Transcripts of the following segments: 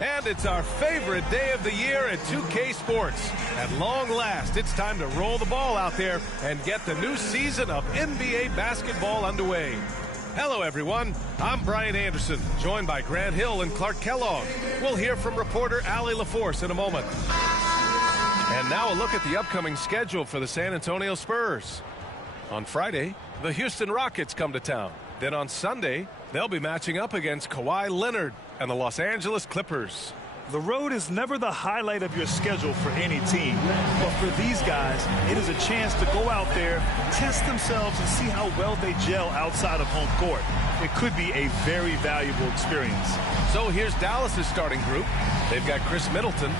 And it's our favorite day of the year at 2K Sports. At long last, it's time to roll the ball out there and get the new season of NBA basketball underway. Hello, everyone. I'm Brian Anderson, joined by Grant Hill and Clark Kellogg. We'll hear from reporter Allie LaForce in a moment. And now a look at the upcoming schedule for the San Antonio Spurs. On Friday, the Houston Rockets come to town. Then on Sunday, they'll be matching up against Kawhi Leonard and the Los Angeles Clippers. The road is never the highlight of your schedule for any team. But for these guys, it is a chance to go out there, test themselves, and see how well they gel outside of home court. It could be a very valuable experience. So here's Dallas's starting group. They've got Chris Middleton.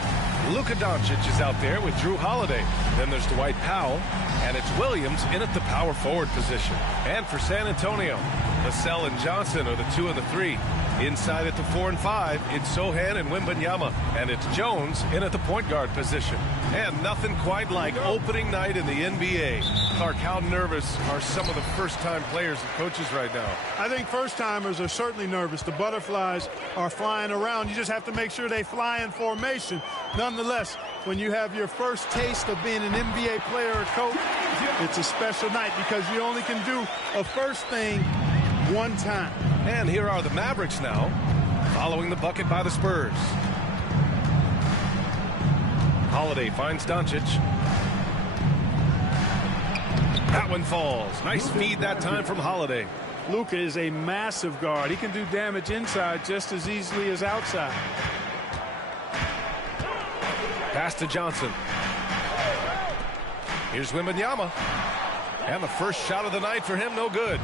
Luka Doncic is out there with Drew Holiday. Then there's Dwight Powell. And it's Williams in at the power forward position. And for San Antonio, Vassell and Johnson are the 2 and the 3. Inside at the 4 and 5, it's Sohan and Wembanyama. And it's Jones in at the point guard position. And nothing quite like opening night in the NBA. Clark, how nervous are some of the first-time players and coaches right now? I think first-timers are certainly nervous. The butterflies are flying around. You just have to make sure they fly in formation. Nonetheless, when you have your first taste of being an NBA player or coach, it's a special night because you only can do a first thing one time. And here are the Mavericks now, following the bucket by the Spurs. Holiday finds Doncic. That one falls. Nice feed that time from Holiday. Luka is a massive guard. He can do damage inside just as easily as outside. Pass to Johnson. Here's Wembanyama. And the first shot of the night for him, no good.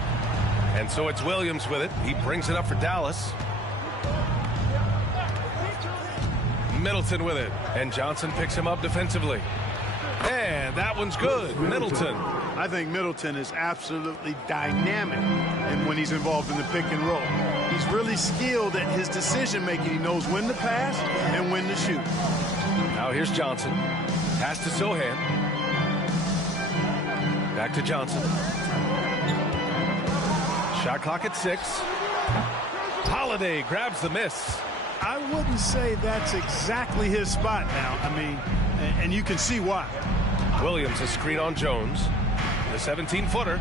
And so it's Williams with it. He brings it up for Dallas. Middleton with it. And Johnson picks him up defensively. And that one's good. Middleton. I think Middleton is absolutely dynamic and when he's involved in the pick and roll. He's really skilled at his decision-making. He knows when to pass and when to shoot. Now here's Johnson. Pass to Sohan. Back to Johnson. Shot clock at 6. Holiday grabs the miss. I wouldn't say that's exactly his spot now. I mean, and you can see why. Williams a screen on Jones. The 17-footer.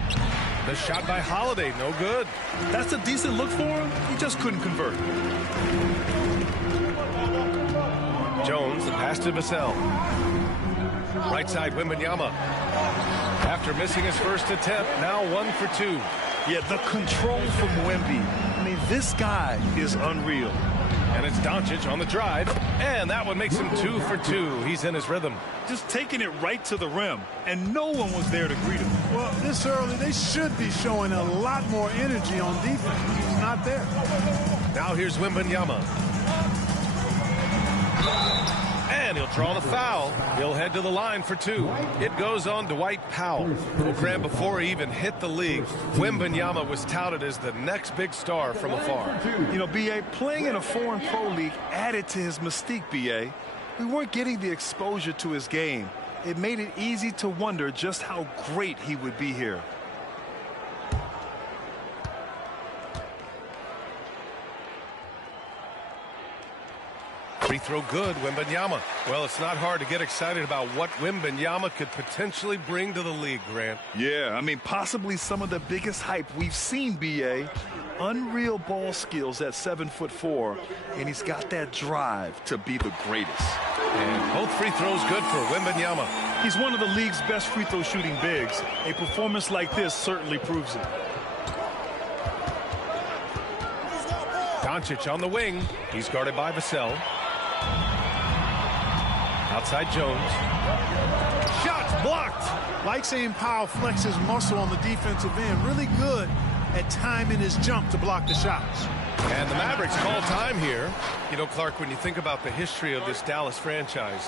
The shot by Holiday, no good. That's a decent look for him. He just couldn't convert. Jones, the pass to Vassell. Right side, Wembanyama. After missing his first attempt, now 1 for 2. Yeah, the control from Wemby. I mean, this guy is unreal. And it's Doncic on the drive. And that one makes him 2 for 2. He's in his rhythm. Just taking it right to the rim. And no one was there to greet him. Well, this early, they should be showing a lot more energy on defense. He's not there. Now here's Wembanyama. And he'll draw the foul. He'll head to the line for 2. It goes on Dwight Powell. Program before he even hit the league, Wembanyama was touted as the next big star from afar. You know, B.A., playing in a foreign pro league added to his mystique, B.A. We weren't getting the exposure to his game. It made it easy to wonder just how great he would be here. Free throw good, Wembanyama. Well, it's not hard to get excited about what Wembanyama could potentially bring to the league, Grant. Yeah, I mean, possibly some of the biggest hype we've seen, B.A. Unreal ball skills at 7'4", and he's got that drive to be the greatest. And both free throws good for Wembanyama. He's one of the league's best free throw shooting bigs. A performance like this certainly proves it. Doncic on the wing. He's guarded by Vassell. Outside Jones. Shots blocked. Like seeing Powell flex his muscle on the defensive end. Really good at timing his jump to block the shots. And the Mavericks call time here. You know, Clark, when you think about the history of this Dallas franchise,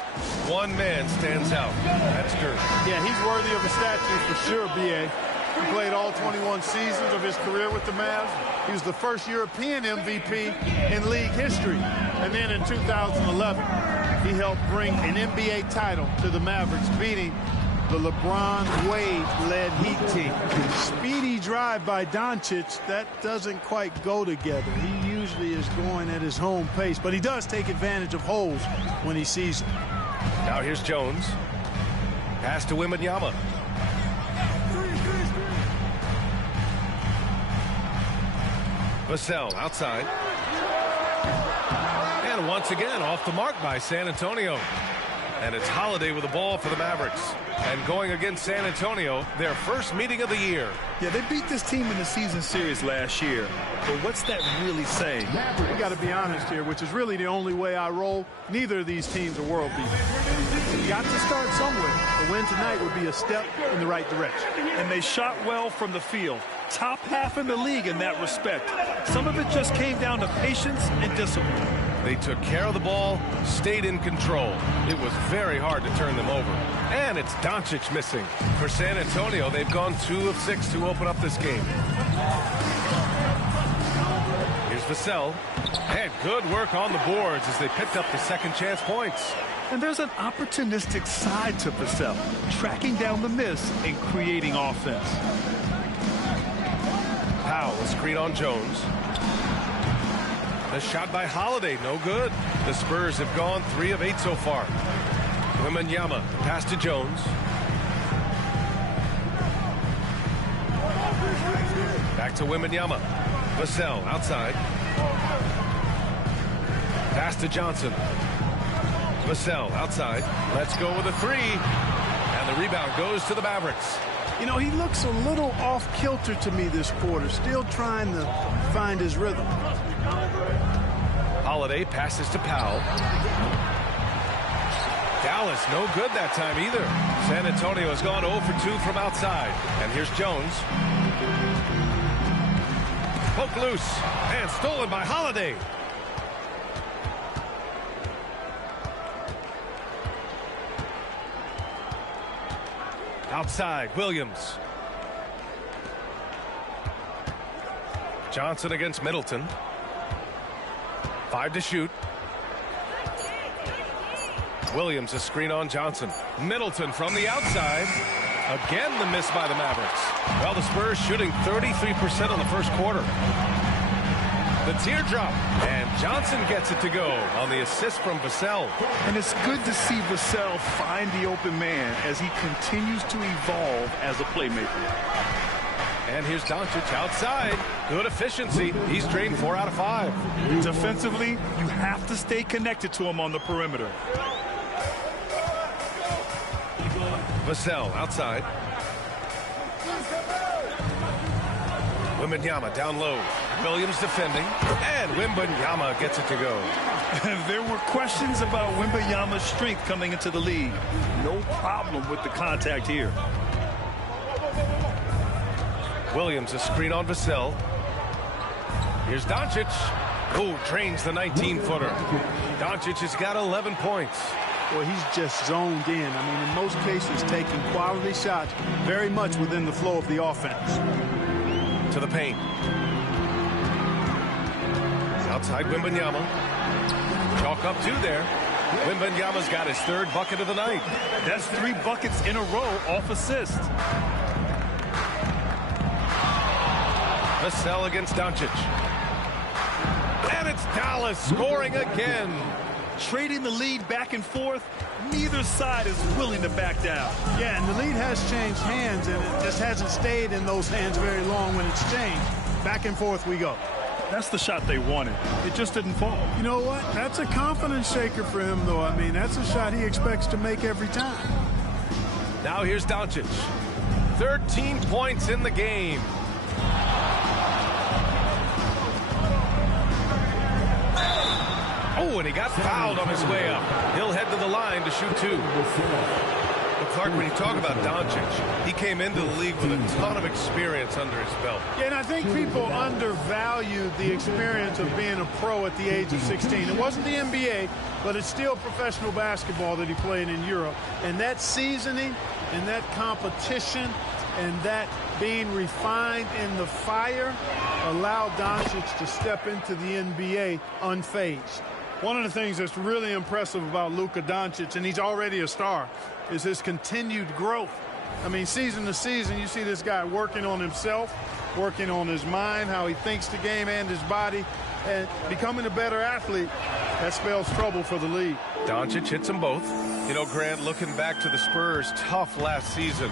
one man stands out. That's Dirk. Yeah, he's worthy of a statue for sure, B.A. He played all 21 seasons of his career with the Mavs. He was the first European MVP in league history. And then in 2011, he helped bring an NBA title to the Mavericks, beating the LeBron Wade-led Heat team. Speedy drive by Doncic, that doesn't quite go together. He usually is going at his home pace, but he does take advantage of holes when he sees them. Now here's Jones. Pass to Wemby. Vassell outside. And once again off the mark by San Antonio. And it's Holiday with the ball for the Mavericks. And going against San Antonio, their first meeting of the year. Yeah, they beat this team in the season series last year. But what's that really saying? We got to be honest here, which is really the only way I roll. Neither of these teams are world beaters. You got to start somewhere. A win tonight would be a step in the right direction. And they shot well from the field. Top half in the league in that respect. Some of it just came down to patience and discipline. They took care of the ball, stayed in control. It was very hard to turn them over. And it's Doncic missing. For San Antonio, they've gone 2 of 6 to open up this game. Here's Vassell. And good work on the boards as they picked up the second chance points. And there's an opportunistic side to Vassell, tracking down the miss and creating offense. Powell, a screen on Jones. The shot by Holiday, no good. The Spurs have gone 3 of 8 so far. Wemby, pass to Jones. Back to Wemby. Vassell outside. Pass to Johnson. Vassell outside. Let's go with a 3. And the rebound goes to the Mavericks. You know, he looks a little off kilter to me this quarter, still trying to find his rhythm. Holiday passes to Powell. Dallas, no good that time either. San Antonio has gone 0 for 2 from outside. And here's Jones. Poke loose and stolen by Holiday. Outside, Williams. Johnson against Middleton. 5 to shoot. Williams, a screen on Johnson. Middleton from the outside. Again, the miss by the Mavericks. Well, the Spurs shooting 33% on the first quarter. The teardrop. And Johnson gets it to go on the assist from Vassell. And it's good to see Vassell find the open man as he continues to evolve as a playmaker. And here's Doncic outside. Good efficiency. He's drained 4 out of 5. Defensively, you have to stay connected to him on the perimeter. Vassell outside. Wemby down low. Williams defending. And Wemby gets it to go. There were questions about Wemby's strength coming into the league. No problem with the contact here. Williams, a screen on Vassell. Here's Doncic. Oh, drains the 19-footer. Doncic has got 11 points. Well, he's just zoned in. I mean, in most cases, taking quality shots very much within the flow of the offense. To the paint. Outside Wemby. Chalk up 2 there. Wemby's got his 3rd bucket of the night. That's 3 buckets in a row off assist. Vassell against Doncic. And it's Dallas scoring again. Trading the lead back and forth, neither side is willing to back down. Yeah, and the lead has changed hands, and it just hasn't stayed in those hands very long when it's changed. Back and forth we go. That's the shot they wanted. It just didn't fall. You know what? That's a confidence shaker for him, though. I mean, that's a shot he expects to make every time. Now here's Doncic. 13 points in the game. Oh, and he got fouled on his way up. He'll head to the line to shoot 2. But Clark, when you talk about Doncic, he came into the league with a ton of experience under his belt. Yeah, and I think people undervalued the experience of being a pro at the age of 16. It wasn't the NBA, but it's still professional basketball that he played in Europe. And that seasoning and that competition and that being refined in the fire allowed Doncic to step into the NBA unfazed. One of the things that's really impressive about Luka Doncic, and he's already a star, is his continued growth. I mean, season to season, you see this guy working on himself, working on his mind, how he thinks the game and his body. and becoming a better athlete, that spells trouble for the league. Doncic hits them both. You know, Grant, looking back to the Spurs' tough last season,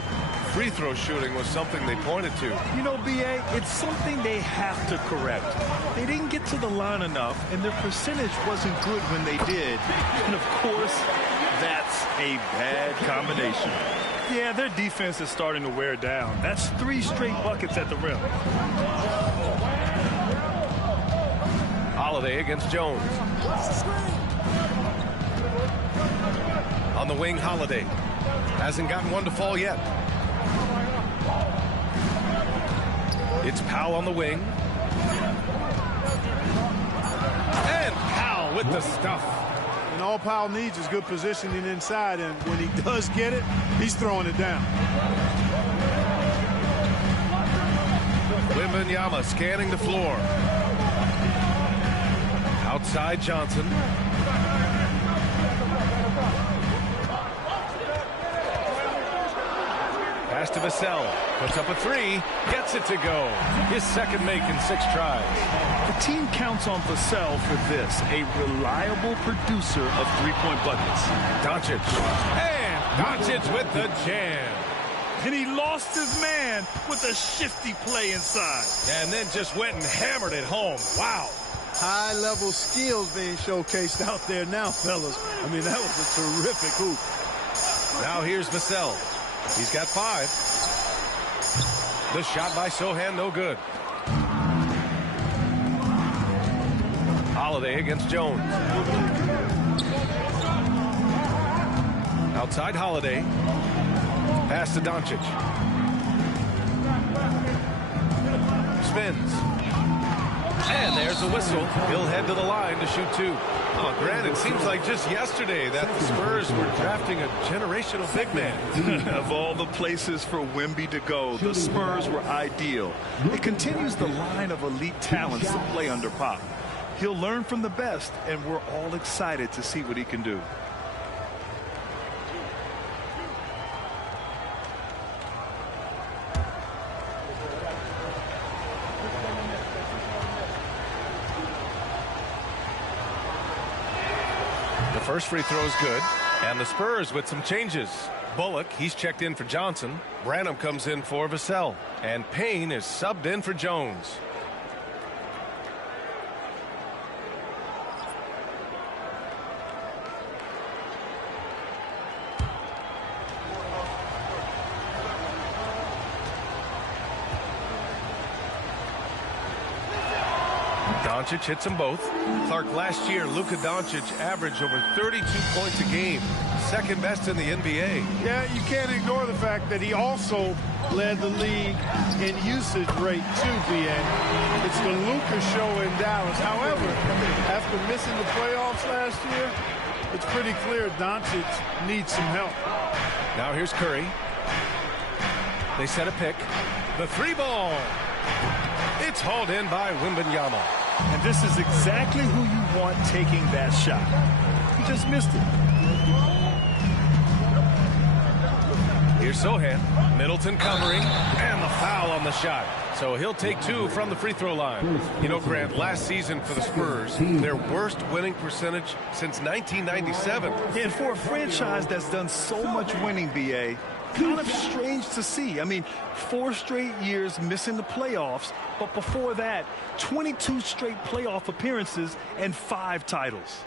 free throw shooting was something they pointed to. You know, B.A., it's something they have to correct. They didn't get to the line enough, and their percentage wasn't good when they did. And, of course, that's a bad combination. Yeah, their defense is starting to wear down. That's 3 straight buckets at the rim. Holiday against Jones. On the wing, Holiday. Hasn't gotten one to fall yet. It's Powell on the wing. And Powell with the stuff. And all Powell needs is good positioning inside, and when he does get it, he's throwing it down. Wemby scanning the floor. Outside Johnson. Pass to Vassell. Puts up a 3. Gets it to go. His second make in 6 tries. The team counts on Vassell for this, a reliable producer of 3-point buckets. Doncic. And Doncic with the jam. And he lost his man with a shifty play inside. And then just went and hammered it home. Wow. High-level skills being showcased out there now, fellas. I mean, that was a terrific hoop. Now here's Vassell. He's got 5. The shot by Sohan, no good. Holiday against Jones. Outside Holiday. Pass to Doncic. Spins. And there's a whistle. He'll head to the line to shoot 2. Oh, Grant, it seems like just yesterday that the Spurs were drafting a generational big man. Of all the places for Wemby to go, the Spurs were ideal. It continues the line of elite talents to play under Pop. He'll learn from the best, and we're all excited to see what he can do. First free throw is good, and the Spurs with some changes. Bullock, he's checked in for Johnson. Branham comes in for Vassell, and Payne is subbed in for Jones. Doncic hits them both. Clark, last year, Luka Doncic averaged over 32 points a game. Second best in the NBA. Yeah, you can't ignore the fact that he also led the league in usage rate too, BA. It's the Luka show in Dallas. However, after missing the playoffs last year, it's pretty clear Doncic needs some help. Now here's Curry. They set a pick. The 3-ball. It's hauled in by Wembanyama. And this is exactly who you want taking that shot. He just missed it. Here's Sohan. Middleton covering, and the foul on the shot. So he'll take 2 from the free throw line. You know, Grant, last season for the Spurs, their worst winning percentage since 1997. And for a franchise that's done so much winning, B.A., kind of strange to see. I mean, 4 straight years missing the playoffs, but before that, 22 straight playoff appearances and 5 titles.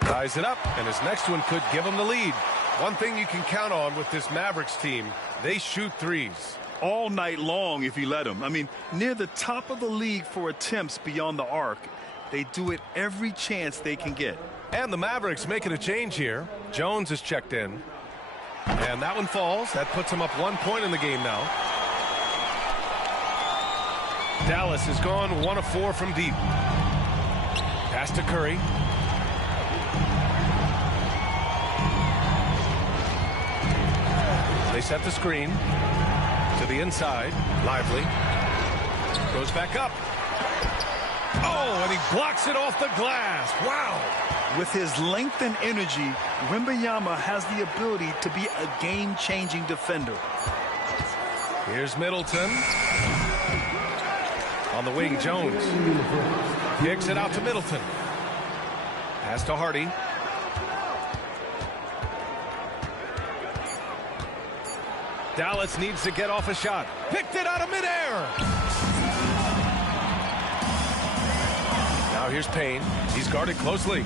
Ties it up, and his next one could give him the lead. One thing you can count on with this Mavericks team, they shoot threes. All night long if you let them. I mean, near the top of the league for attempts beyond the arc. They do it every chance they can get. And the Mavericks making a change here. Jones is checked in. And that one falls. That puts him up 1 point in the game now. Dallas has gone 1 of 4 from deep. Pass to Curry. They set the screen to the inside. Lively. Goes back up. Oh, and he blocks it off the glass. Wow. With his length and energy, Wembanyama has the ability to be a game-changing defender. Here's Middleton. On the wing, Jones. Kicks it out to Middleton. Pass to Hardy. Dallas needs to get off a shot. Picked it out of midair. Now here's Payne. He's guarded closely.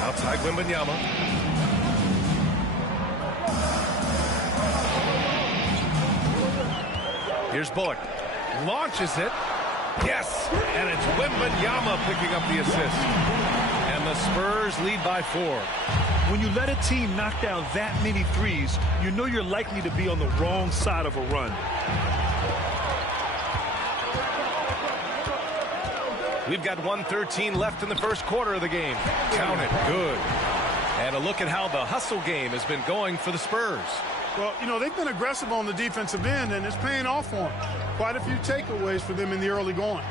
Outside Wembanyama. Here's Bullock. Launches it. Yes! And it's Wembanyama picking up the assist. And the Spurs lead by 4. When you let a team knock down that many threes, you know you're likely to be on the wrong side of a run. We've got 1:13 left in the first quarter of the game. Count it. Good. And a look at how the hustle game has been going for the Spurs. Well, you know, they've been aggressive on the defensive end, and it's paying off for them. Quite a few takeaways for them in the early going.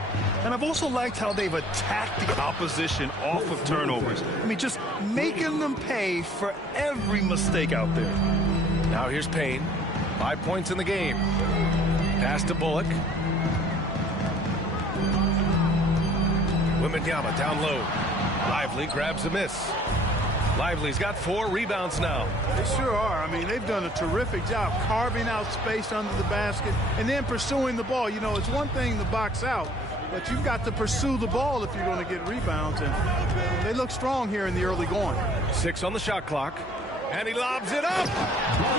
And I've also liked how they've attacked the opposition off of turnovers. I mean, just making them pay for every mistake out there. Now here's Payne. 5 points in the game. Pass to Bullock. Wembanyama down low. Lively grabs a miss. Lively's got 4 rebounds now. They sure are. I mean, they've done a terrific job carving out space under the basket and then pursuing the ball. You know, it's one thing to box out, but you've got to pursue the ball if you're going to get rebounds. And they look strong here in the early going. 6 on the shot clock. And he lobs it up.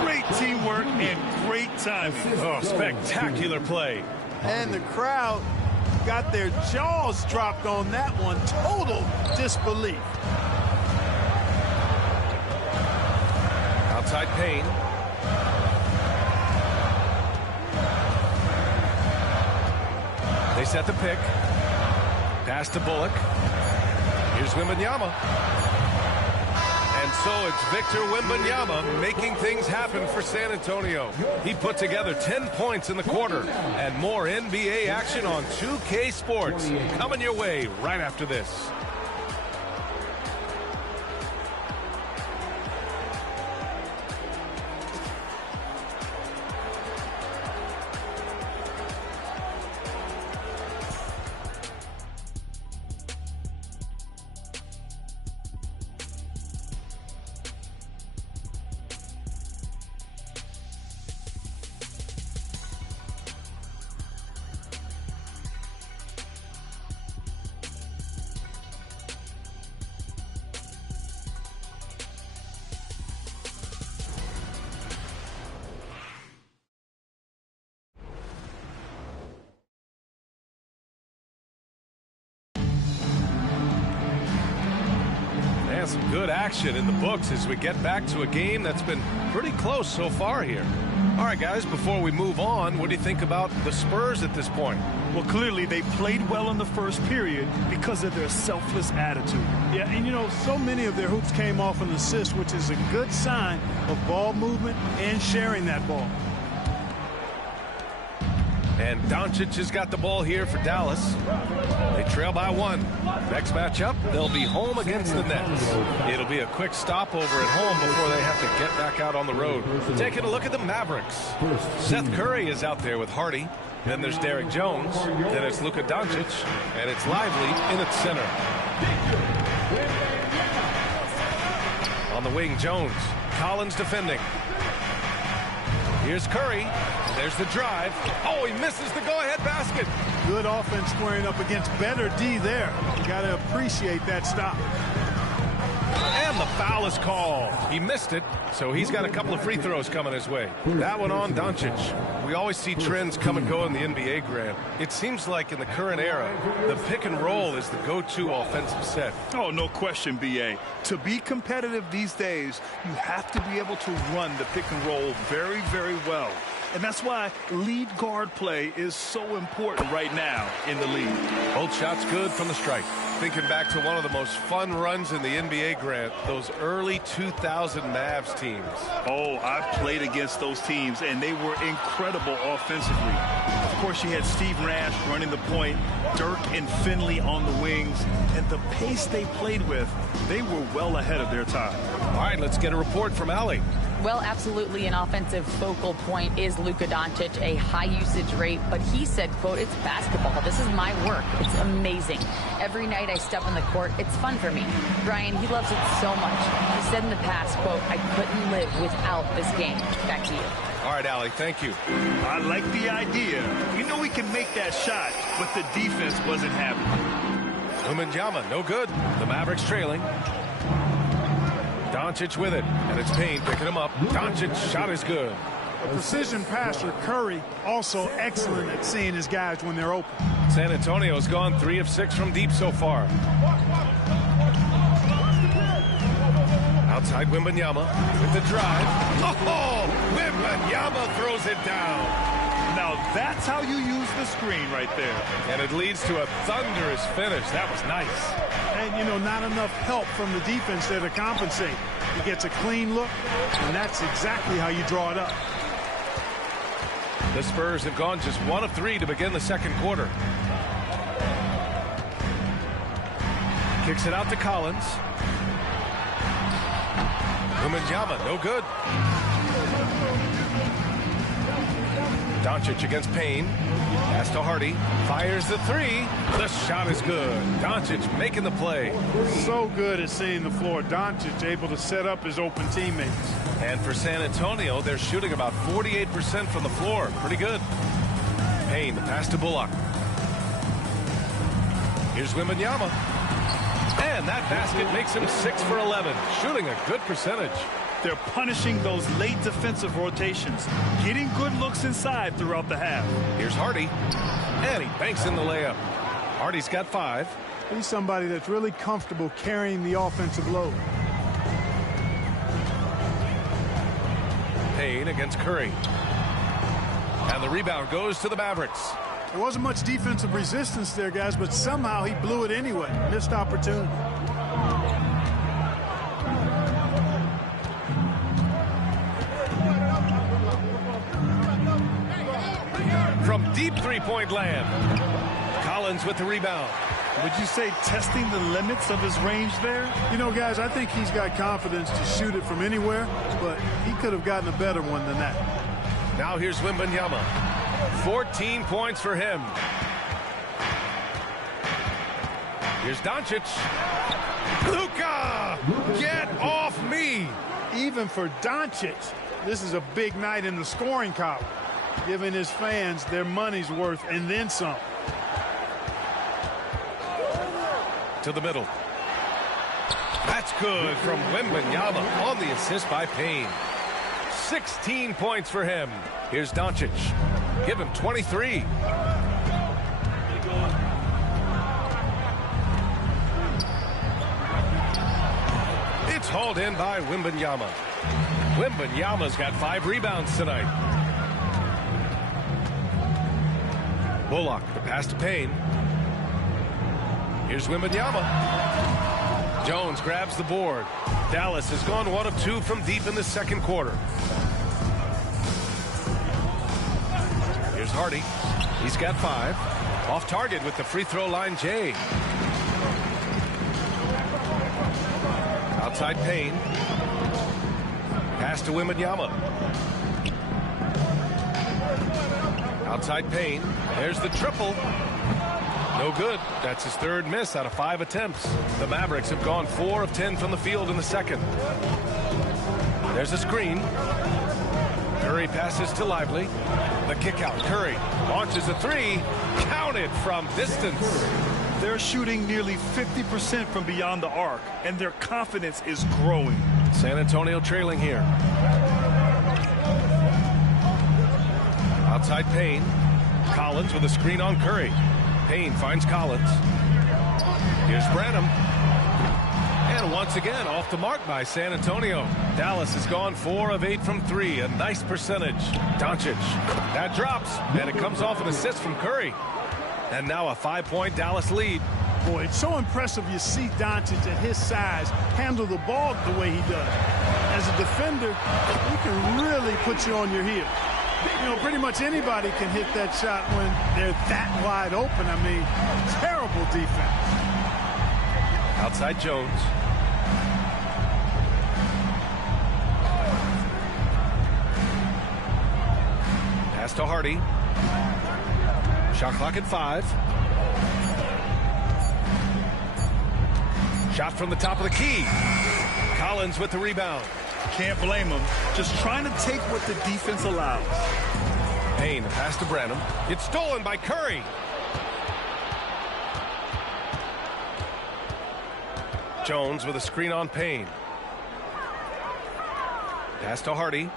Great teamwork and great timing. Oh, spectacular play. And the crowd got their jaws dropped on that one. Total disbelief. Outside Payne. They set the pick. Pass to Bullock. Here's Wembanyama. And so it's Victor Wembanyama making things happen for San Antonio. He put together 10 points in the quarter. And more NBA action on 2K Sports coming your way right after this. Some good action in the books as we get back to a game that's been pretty close so far here. All right, guys, before we move on, what do you think about the Spurs at this point? Well, clearly they played well in the first period because of their selfless attitude. Yeah, and you know, so many of their hoops came off an assist, which is a good sign of ball movement and sharing that ball. And Doncic has got the ball here for Dallas. They trail by 1. Next matchup, they'll be home against the Nets. It'll be a quick stopover at home before they have to get back out on the road. Taking a look at the Mavericks. Seth Curry is out there with Hardy. Then there's Derek Jones. Then it's Luka Doncic. And it's Lively in its center. On the wing, Jones. Collins defending. Here's Curry. There's the drive. Oh, he misses the go-ahead basket. Good offense squaring up against better D there. You got to appreciate that stop. And the foul is called. He missed it, so he's got a couple of free throws coming his way. That one on Doncic. We always see trends come and go in the NBA, Grant. It seems like in the current era, the pick and roll is the go-to offensive set. Oh, no question, B.A. To be competitive these days, you have to be able to run the pick and roll very, very well. And that's why lead guard play is so important right now in the league. Both shots good from the stripe. Thinking back to one of the most fun runs in the NBA, Grant, those early 2000 Mavs teams. Oh, I've played against those teams, and they were incredible offensively. Of course, you had Steve Nash running the point, Dirk and Finley on the wings, and the pace they played with, they were well ahead of their time. All right, let's get a report from Allie. Well, absolutely an offensive focal point is Luka Doncic, a high usage rate, but he said, quote, it's basketball. This is my work. It's amazing. Every night I step on the court, it's fun for me. Brian, he loves it so much. He said in the past, quote, I couldn't live without this game. Back to you. All right, Allie, thank you. I like the idea. We know he can make that shot, but the defense wasn't having it. Wemby, no good. The Mavericks trailing. Doncic with it, and it's Payne picking him up. Doncic shot is good. A precision passer, Curry, also excellent at seeing his guys when they're open. San Antonio's gone 3 of 6 from deep so far. Outside Wembanyama with the drive. Oh, Wembanyama throws it down. Now that's how you use the screen right there. And it leads to a thunderous finish. That was nice. And, you know, not enough help from the defense there to compensate. He gets a clean look, and that's exactly how you draw it up. The Spurs have gone just 1 of 3 to begin the second quarter. Kicks it out to Collins. Wembanyama, no good. Doncic against Payne. Pass to Hardy. Fires the 3. The shot is good. Doncic making the play. So good at seeing the floor. Doncic able to set up his open teammates. And for San Antonio, they're shooting about 48% from the floor. Pretty good. Payne, the pass to Bullock. Here's Wembanyama. And that basket makes him 6 for 11. Shooting a good percentage. They're punishing those late defensive rotations, getting good looks inside throughout the half. Here's Hardy, and he banks in the layup. Hardy's got 5. He's somebody that's really comfortable carrying the offensive load. Payne against Curry. And the rebound goes to the Mavericks. There wasn't much defensive resistance there, guys, but somehow he blew it anyway. Missed opportunity. From deep three-point land. Collins with the rebound. Would you say testing the limits of his range there? You know, guys, I think he's got confidence to shoot it from anywhere, but he could have gotten a better one than that. Now here's Wembanyama. 14 points for him. Here's Doncic. Luka! Get off me! Even for Doncic, this is a big night in the scoring column, giving his fans their money's worth and then some. To the middle. That's good from Wembanyama on the assist by Payne. 16 points for him. Here's Doncic. Give him 23. It's hauled in by Wembanyama. Wembanyama's got 5 rebounds tonight. Bullock, the pass to Payne. Here's Wembanyama. Jones grabs the board. Dallas has gone 1 of 2 from deep in the second quarter. Here's Hardy. He's got 5. Off target with the free throw line, Jay. Outside Payne. Pass to Wembanyama. Outside Payne. There's the triple. No good. That's his 3rd miss out of 5 attempts. The Mavericks have gone 4 of 10 from the field in the second. There's a screen. Curry passes to Lively. The kick out. Curry launches a 3. Counted from distance. They're shooting nearly 50% from beyond the arc, and their confidence is growing. San Antonio trailing here. Outside Payne. Collins with a screen on Curry. Payne finds Collins. Here's Branham. And once again, off the mark by San Antonio. Dallas has gone 4 of 8 from 3. A nice percentage. Doncic. That drops, and it comes off an assist from Curry. And now a 5-point Dallas lead. Boy, it's so impressive you see Doncic at his size handle the ball the way he does. As a defender, he can really put you on your heel. You know, pretty much anybody can hit that shot when they're that wide open. I mean, terrible defense. Outside Jones. Pass to Hardy. Shot clock at 5. Shot from the top of the key. Collins with the rebound. Can't blame him. Just trying to take what the defense allows. Payne, pass to Branham. It's stolen by Curry. Jones with a screen on Payne. Pass to Hardy.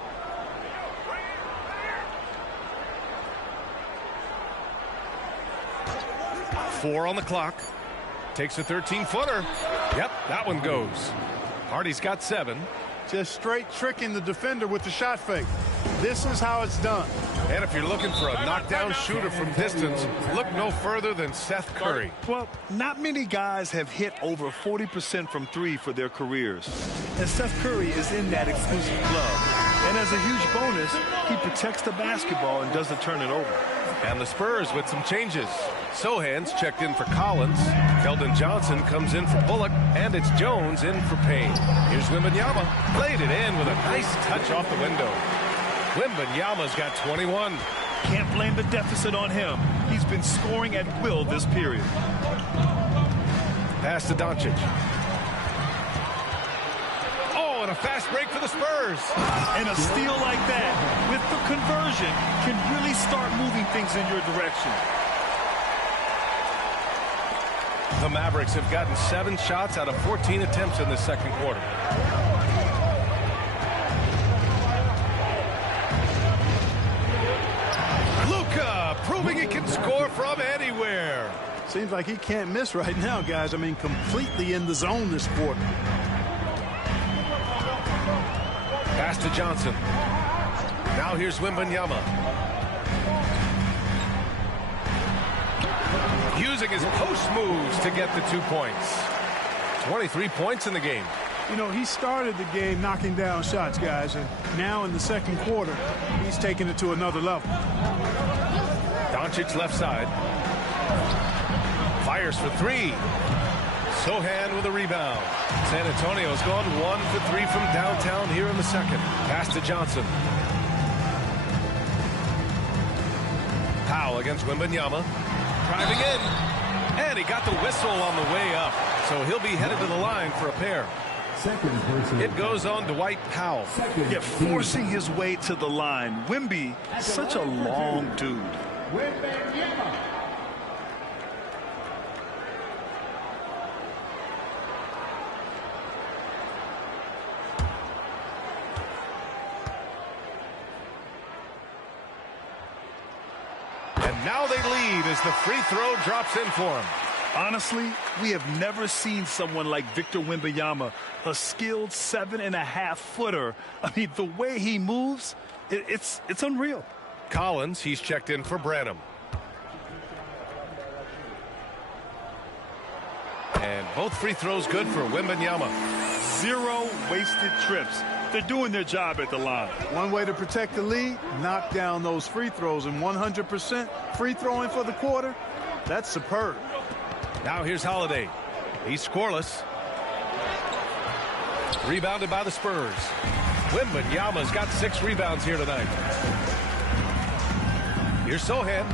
Four on the clock. Takes a 13-footer. Yep, that one goes. Hardy's got 7. Just straight tricking the defender with the shot fake. This is how it's done. And if you're looking for a knockdown shooter from distance, look no further than Seth Curry. Well, not many guys have hit over 40% from 3 for their careers. And Seth Curry is in that exclusive club. And as a huge bonus, he protects the basketball and doesn't turn it over. And the Spurs with some changes. Sohan's checked in for Collins. Keldon Johnson comes in for Bullock. And it's Jones in for Payne. Here's Wembanyama. Played it in with a nice touch off the window. Wembanyama's got 21. Can't blame the deficit on him. He's been scoring at will this period. Pass to Doncic. Oh, and a fast break for the Spurs. And a steal like that, with the conversion, can really start moving things in your direction. The Mavericks have gotten 7 shots out of 14 attempts in the second quarter. Proving he can score from anywhere. Seems like he can't miss right now, guys. I mean, completely in the zone this quarter. Pass to Johnson. Now here's Wembanyama. Using his post moves to get the 2 points. 23 points in the game. You know, he started the game knocking down shots, guys, and now in the second quarter, he's taking it to another level. Doncic left side. Fires for 3. Sohan with a rebound. San Antonio's gone 1 for 3 from downtown here in the second. Pass to Johnson. Powell against Wembanyama. Driving in. And he got the whistle on the way up. So he'll be headed to the line for a pair. It goes on Dwight Powell. Yeah, forcing his way to the line. Wemby, such a long dude. And now they lead as the free throw drops in for him. Honestly, we have never seen someone like Victor Wembanyama, a skilled 7.5-footer. I mean, the way he moves, it's unreal. Collins, he's checked in for Branham. And both free throws good for Wembanyama. 0 wasted trips. They're doing their job at the line. One way to protect the lead, knock down those free throws, and 100% free throwing for the quarter, that's superb. Now here's Holiday. He's scoreless. Rebounded by the Spurs. Wembanyama's got 6 rebounds here tonight. Here's Sohan.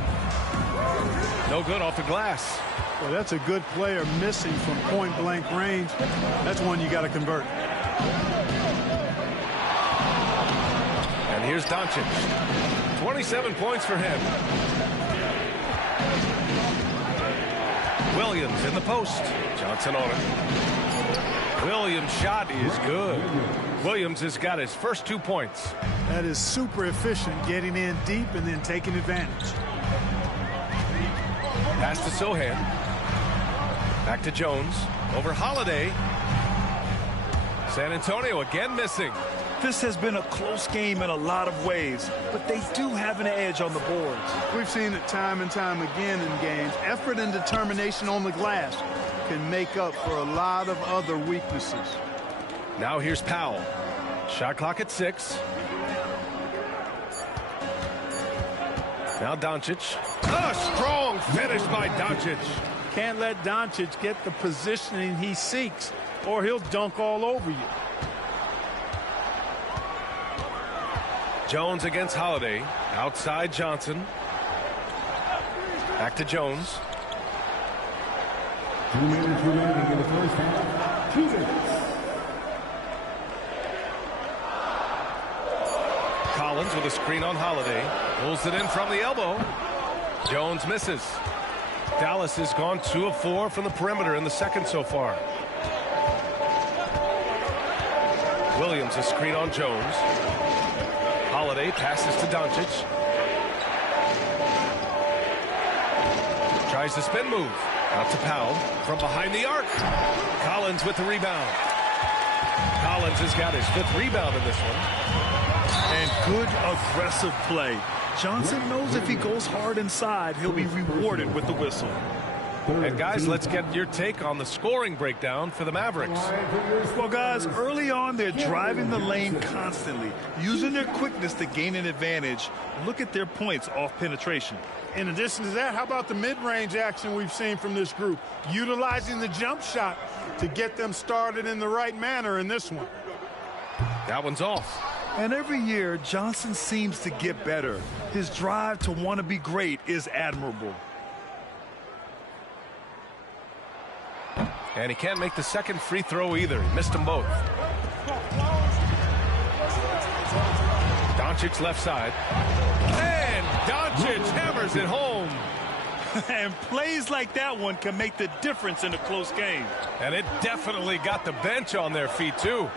No good off the glass. Well, that's a good player missing from point-blank range. That's one you got to convert. And here's Doncic. 27 points for him. Williams in the post. Johnson on it. Williams' shot is good. Williams has got his first 2 points. That is super efficient, getting in deep and then taking advantage. Pass to Sohan. Back to Jones. Over Holiday. San Antonio again missing. This has been a close game in a lot of ways, but they do have an edge on the boards. We've seen it time and time again in games. Effort and determination on the glass can make up for a lot of other weaknesses. Now here's Powell. Shot clock at 6. Now Doncic. A strong finish by Doncic. Can't let Doncic get the positioning he seeks, or he'll dunk all over you. Jones against Holiday. Outside Johnson. Back to Jones. 2 minutes remaining in the first half. 2 minutes. Collins with a screen on Holiday. Pulls it in from the elbow. Jones misses. Dallas has gone 2 of 4 from the perimeter in the second so far. Williams a screen on Jones. Holiday passes to Doncic. Tries the spin move. Out to Powell from behind the arc. Collins with the rebound. Collins has got his 5th rebound in this one. And good aggressive play. Johnson knows if he goes hard inside, he'll be rewarded with the whistle. And guys, let's get your take on the scoring breakdown for the Mavericks. Well, guys, early on, they're driving the lane constantly, using their quickness to gain an advantage. Look at their points off penetration. In addition to that, how about the mid-range action we've seen from this group? Utilizing the jump shot to get them started in the right manner in this one. That one's off. And every year, Johnson seems to get better. His drive to want to be great is admirable. And he can't make the second free throw either. He missed them both. Doncic left side. And Doncic hammers it home. And plays like that one can make the difference in a close game. And it definitely got the bench on their feet, too.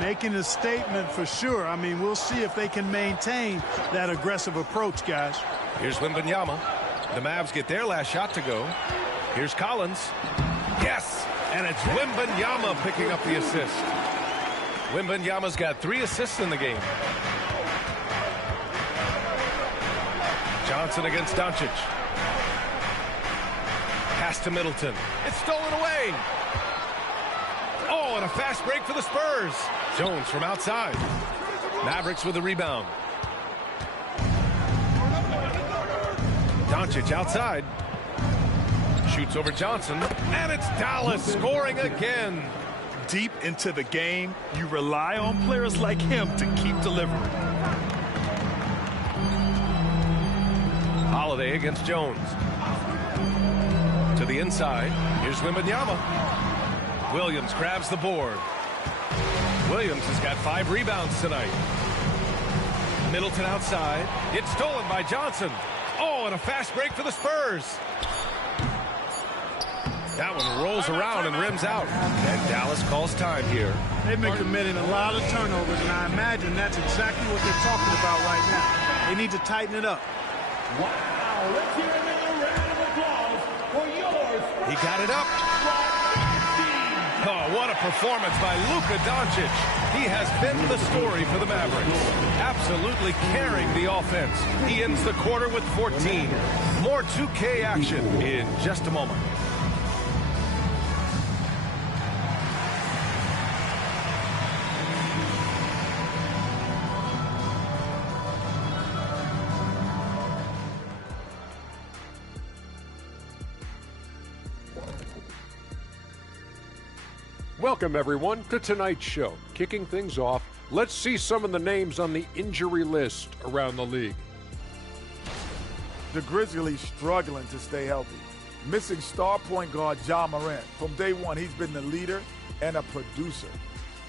Making a statement for sure. I mean, we'll see if they can maintain that aggressive approach, guys. Here's Wembanyama. The Mavs get their last shot to go. Here's Collins. Yes! And it's Wembanyama picking up the assist. Wembanyama's got 3 assists in the game. Johnson against Doncic. Pass to Middleton. It's stolen away. Oh, and a fast break for the Spurs. Jones from outside. Mavericks with the rebound. Doncic outside. Shoots over Johnson. And it's Dallas scoring again. Deep into the game, you rely on players like him to keep delivering. Holiday against Jones. To the inside. Here's Wembanyama. Williams grabs the board. Williams has got 5 rebounds tonight. Middleton outside. It's stolen by Johnson. Oh, and a fast break for the Spurs. That one rolls around and rims out. And Dallas calls time here. They've been committing a lot of turnovers, and I imagine that's exactly what they're talking about right now. They need to tighten it up. Wow, let's hear another round of applause for yours. He got it up. Oh, what a performance by Luka Doncic. He has been the story for the Mavericks. Absolutely carrying the offense. He ends the quarter with 14. More 2K action in just a moment. Welcome, everyone, to tonight's show. Kicking things off, let's see some of the names on the injury list around the league. The Grizzlies struggling to stay healthy. Missing star point guard Ja Morant. From day one, he's been the leader and a producer.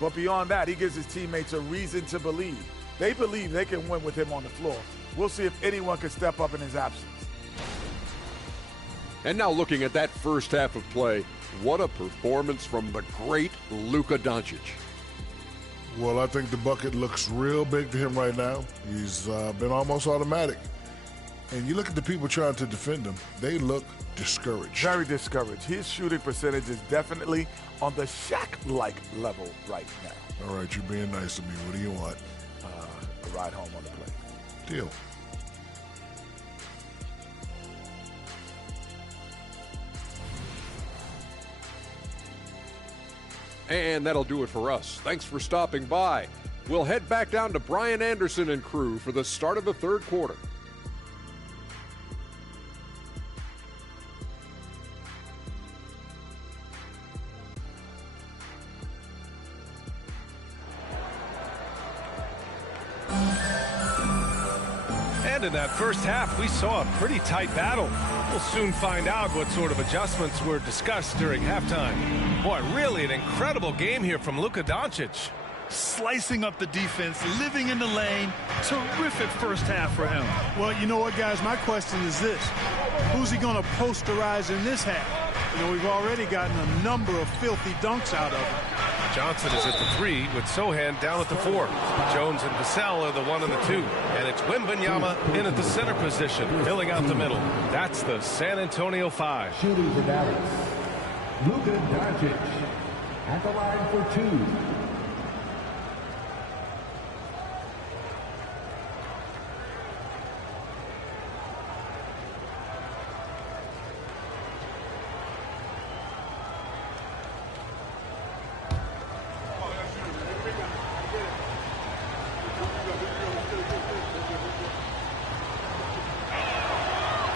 But beyond that, he gives his teammates a reason to believe. They believe they can win with him on the floor. We'll see if anyone can step up in his absence. And now looking at that first half of play, what a performance from the great Luka Doncic. Well, I think the bucket looks real big to him right now. He's been almost automatic. And you look at the people trying to defend him, they look discouraged. Very discouraged. His shooting percentage is definitely on the Shaq-like level right now. All right, you're being nice to me. What do you want? A ride home on the plane. Deal. And that'll do it for us. Thanks for stopping by. We'll head back down to Brian Anderson and crew for the start of the third quarter. in that first half, we saw a pretty tight battle. We'll soon find out what sort of adjustments were discussed during halftime. Boy, really an incredible game here from Luka Doncic. Slicing up the defense, living in the lane. Terrific first half for him. Well, you know what, guys? My question is this. Who's he going to posterize in this half? You know, we've already gotten a number of filthy dunks out of him. Johnson is at the 3 with Sohan down at the 4. Jones and Vassell are the 1 and the 2. And it's Wembanyama in at the center position, filling out the middle. That's the San Antonio 5. Shooting for Dallas, Luka Doncic at the line for 2.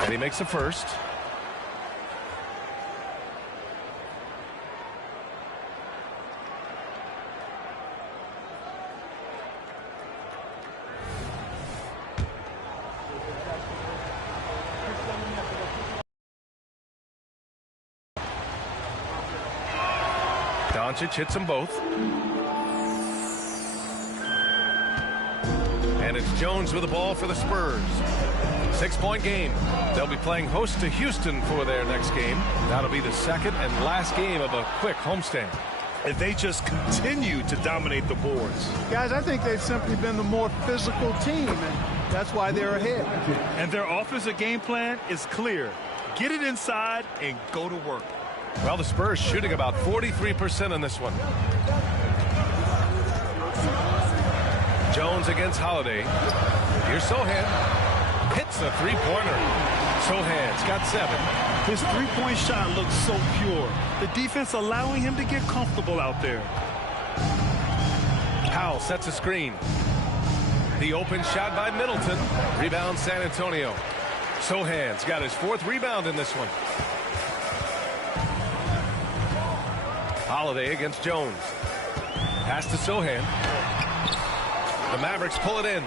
And he makes the first. Doncic hits them both. And it's Jones with the ball for the Spurs. 6-point game. They'll be playing host to Houston for their next game. That'll be the second and last game of a quick homestand. And they just continue to dominate the boards. Guys, I think they've simply been the more physical team, and that's why they're ahead. And their offensive game plan is clear. Get it inside and go to work. Well, the Spurs shooting about 43% in this one. Jones against Holiday. Here's Sohan. Hits a three-pointer. Sohan's got 7. His three-point shot looks so pure. The defense allowing him to get comfortable out there. Powell sets a screen. The open shot by Middleton. Rebound San Antonio. Sohan's got his 4th rebound in this one. Holiday against Jones. Pass to Sohan. The Mavericks pull it in.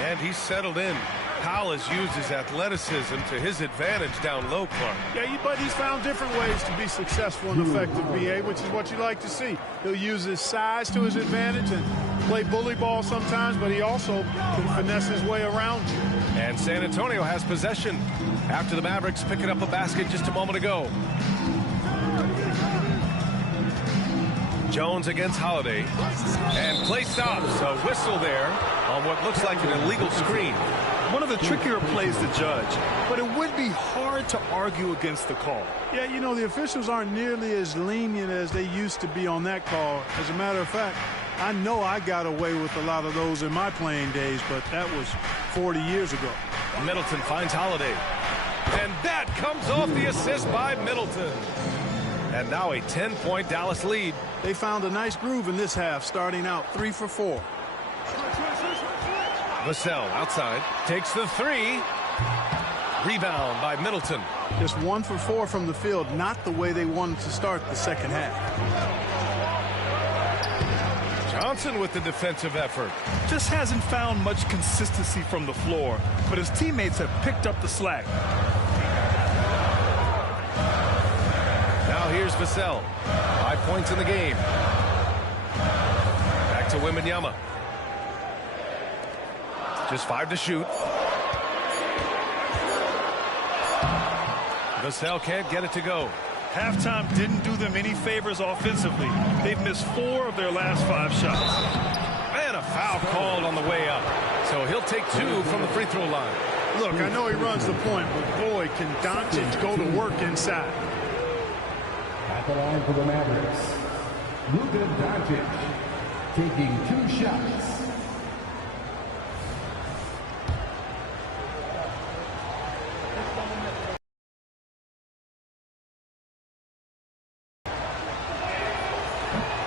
And he's settled in. Powell has used his athleticism to his advantage down low, Clark. Yeah, but he's found different ways to be successful and effective, BA, which is what you like to see. He'll use his size to his advantage and play bully ball sometimes, but he also can finesse his way around you. And San Antonio has possession after the Mavericks picking up a basket just a moment ago. Jones against Holiday. And play stops. A whistle there on what looks like an illegal screen. One of the trickier plays to judge, but it would be hard to argue against the call. Yeah, you know, the officials aren't nearly as lenient as they used to be on that call. As a matter of fact, I know I got away with a lot of those in my playing days, but that was 40 years ago. Middleton finds Holiday. And that comes off the assist by Middleton. And now a 10-point Dallas lead. They found a nice groove in this half, starting out 3 for 4. Vassell outside, takes the 3. Rebound by Middleton. Just 1 for 4 from the field, not the way they wanted to start the second half. Johnson with the defensive effort. Just hasn't found much consistency from the floor, but his teammates have picked up the slack. Now here's Vassell. 5 points in the game. Back to Wembanyama. Just 5 to shoot. Vassell can't get it to go. Halftime didn't do them any favors offensively. They've missed 4 of their last 5 shots. And a foul called on the way up. So he'll take 2 from the free throw line. Look, I know he runs the point, but boy, can Doncic go to work inside. At the line for the Mavericks, Luka Doncic taking 2 shots.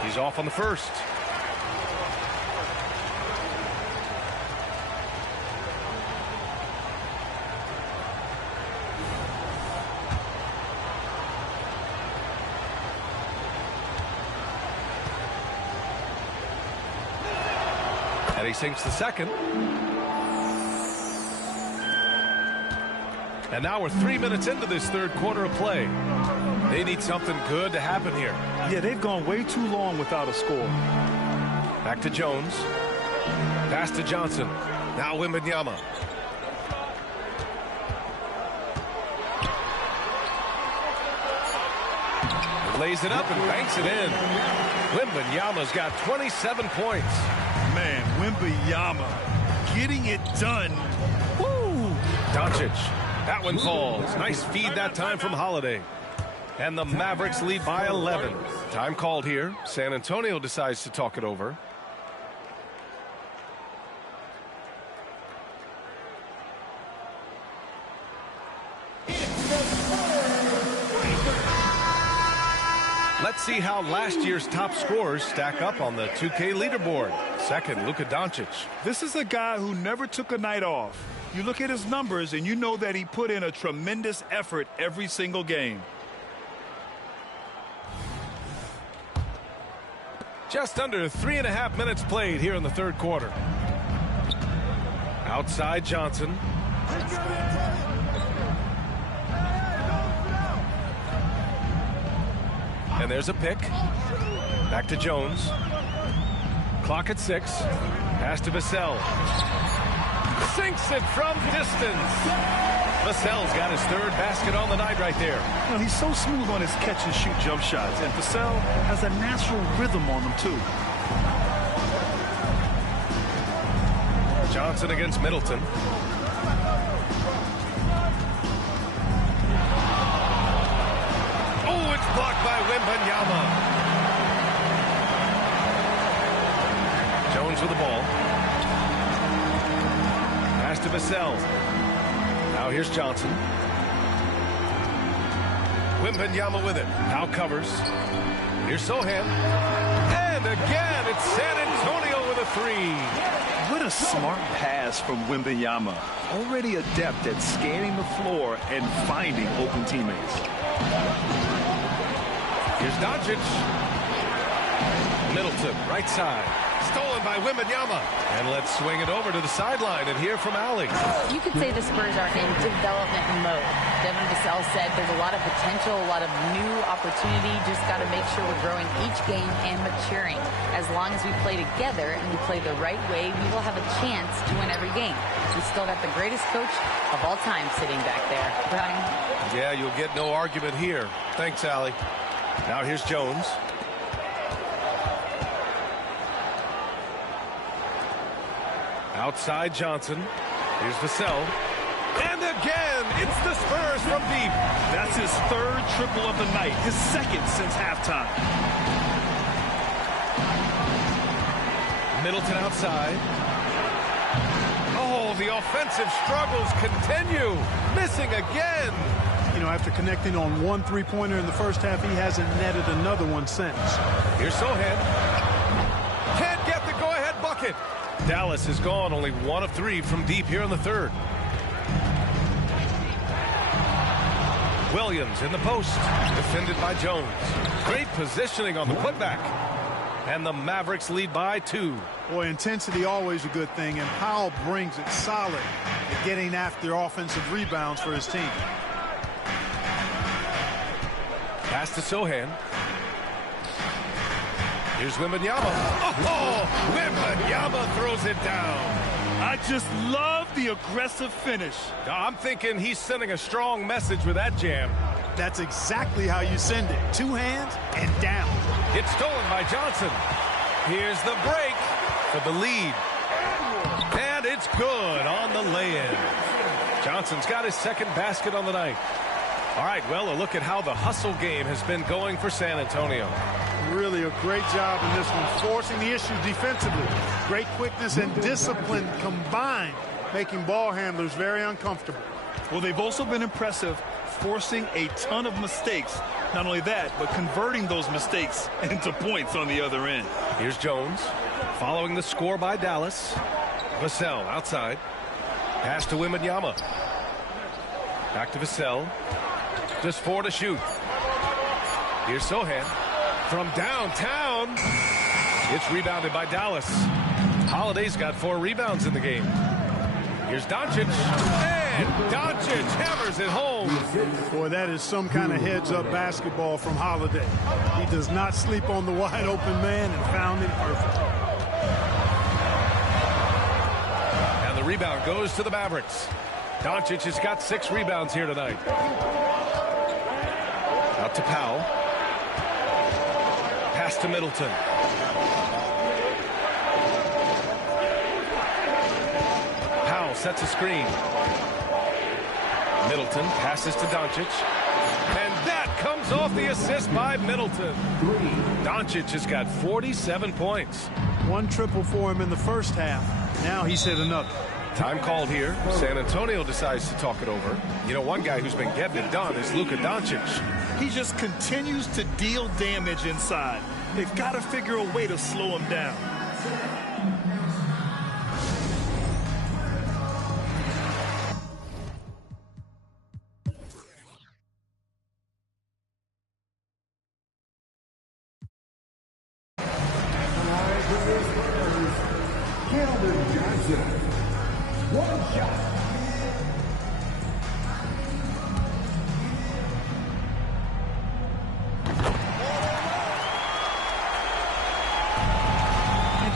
He's off on the first. And he sinks the second. And now we're 3 minutes into this third quarter of play. They need something good to happen here. Yeah, they've gone way too long without a score. Back to Jones. Pass to Johnson. Now Wemby. Lays it up and banks it in. Wemby's got 27 points. Man, Wemby getting it done. Woo! Doncic. That one falls. Nice feed that time from Holiday. And the Mavericks lead by 11. Time called here. San Antonio decides to talk it over. Let's see how last year's top scorers stack up on the 2K leaderboard. Second, Luka Doncic. This is a guy who never took a night off. You look at his numbers and you know that he put in a tremendous effort every single game. Just under 3.5 minutes played here in the third quarter. Outside Johnson. And there's a pick. Back to Jones. Clock at 6. Pass to Vassell. Sinks it from distance. Vassell's got his third basket on the night right there. You know, he's so smooth on his catch and shoot jump shots, and Vassell has a natural rhythm on them too. Johnson against Middleton. Oh, it's blocked by Wemby. Jones with the ball. Pass to Vassell. Now here's Johnson. Wemby with it. Now covers. Here's Sohan. And again, it's San Antonio with a three. What a smart pass from Wemby. Already adept at scanning the floor and finding open teammates. Here's Doncic. Middleton, right side. Stolen by Wemby. And let's swing it over to the sideline and hear from Allie. You could say the Spurs are in development mode. Devin Vassell said there's a lot of potential, a lot of new opportunity. Just got to make sure we're growing each game and maturing. As long as we play together and we play the right way, we will have a chance to win every game. We still got the greatest coach of all time sitting back there. Brian? Yeah, you'll get no argument here. Thanks, Allie. Now here's Jones. Outside Johnson. Here's Vassell. And again, it's the Spurs from deep. That's his third triple of the night, his second since halftime. Middleton outside. Oh, the offensive struggles continue. Missing again. You know, after connecting on one three-pointer in the first half, he hasn't netted another one since. Here's Sohan. Can't get the go-ahead bucket. Dallas has gone only 1 of 3 from deep here in the third. Williams in the post. Defended by Jones. Great positioning on the putback. And the Mavericks lead by 2. Boy, intensity always a good thing, and Powell brings it solid at getting after offensive rebounds for his team. Pass to Sohan. Here's Wemby. Oh, Wemby throws it down. I just love the aggressive finish. I'm thinking he's sending a strong message with that jam. That's exactly how you send it. 2 hands and down. It's stolen by Johnson. Here's the break for the lead. And it's good on the lay-in. Johnson's got his second basket on the night. All right, well, a look at how the hustle game has been going for San Antonio. Really a great job in this one, forcing the issues defensively. Great quickness and discipline combined, making ball handlers very uncomfortable. Well, they've also been impressive, forcing a ton of mistakes. Not only that, but converting those mistakes into points on the other end. Here's Jones, following the score by Dallas. Vassell outside. Pass to Wemby. Back to Vassell. Just 4 to shoot. Here's Sohan. From downtown. It's rebounded by Dallas. Holiday's got 4 rebounds in the game. Here's Doncic. And Doncic hammers it home. Boy, that is some kind of heads-up basketball from Holiday. He does not sleep on the wide-open man and found him perfect. And the rebound goes to the Mavericks. Doncic has got 6 rebounds here tonight. Out to Powell. Pass to Middleton. Powell sets a screen. Middleton passes to Doncic. And that comes off the assist by Middleton. Doncic has got 47 points. 1 triple for him in the first half. Now he's hit another. Time called here. San Antonio decides to talk it over. You know, one guy who's been getting it done is Luka Doncic. He just continues to deal damage inside. They've got to figure a way to slow him down.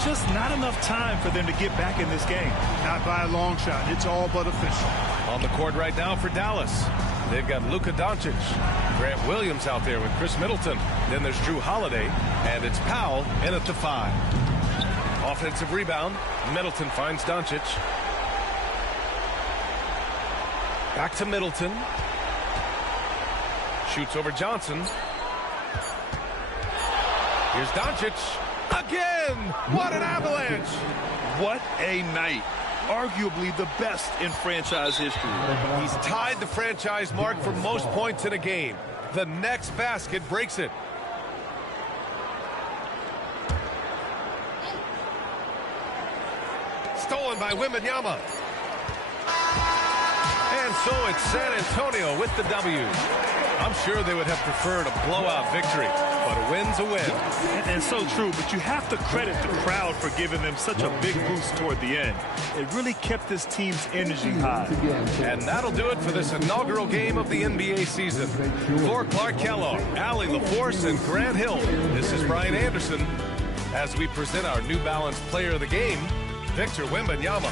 Just not enough time for them to get back in this game. Not by a long shot. It's all but official. On the court right now for Dallas. They've got Luka Doncic. Grant Williams out there with Chris Middleton. Then there's Drew Holiday. And it's Powell in at the 5. Offensive rebound. Middleton finds Doncic. Back to Middleton. Shoots over Johnson. Here's Doncic. Again! What an avalanche! What a night. Arguably the best in franchise history. He's tied the franchise mark for most points in a game. The next basket breaks it. Stolen by Wembanyama. And so it's San Antonio with the W. I'm sure they would have preferred a blowout victory, but a win's a win. And so true, but you have to credit the crowd for giving them such a big boost toward the end. It really kept this team's energy high. And that'll do it for this inaugural game of the NBA season. For Clark Kellogg, Allie LaForce, and Grant Hill, this is Brian Anderson as we present our New Balance Player of the Game, Victor Wembanyama.